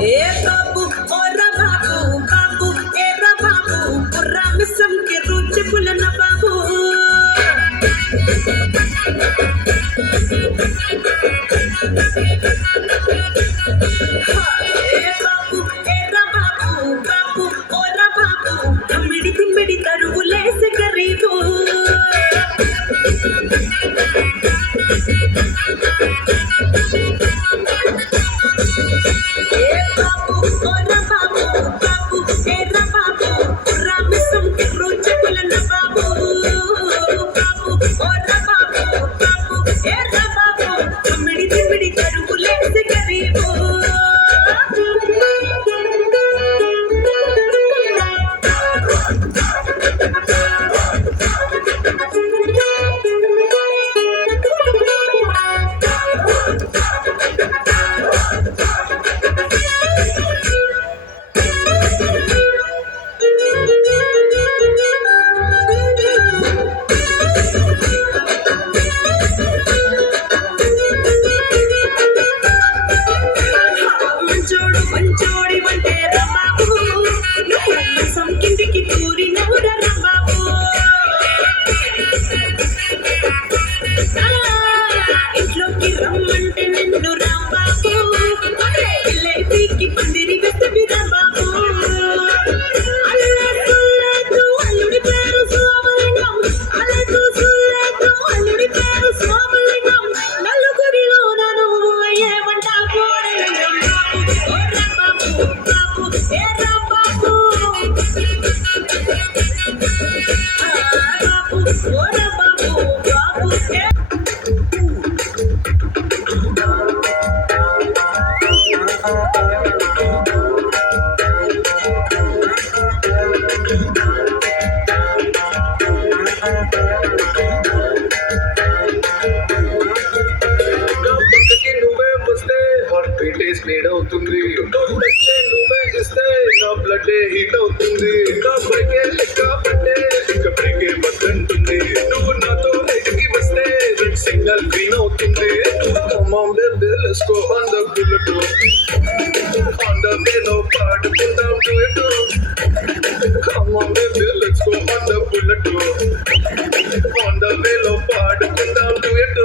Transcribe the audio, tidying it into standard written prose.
ए बाबू और बाबू बाबू एरा बाबू पुर्रा मिसम के रोज बुलना बाबू ए बाबू एरा बाबू बाबू और बाबू धमिड़ी धमिड़ी तरुले से गरीबू స్పీడ్ అవుతుంది నువ్వే ఇస్తే నా బ్లడ్ హీట్ అవుతుంది నా బ్రేకే లెక్క పట్టే ఇక బ్రేకే వద్దంటుంది నువ్వు నాతో రైడ్కి వస్తే రెడ్ సిగ్నల్ గ్రీన్ అవుతుంది Come on baby let's go on the bullet on the pillow పాడుకుందాం duet Come on baby let's go on the bullet on the pillow పాడుకుందాం duet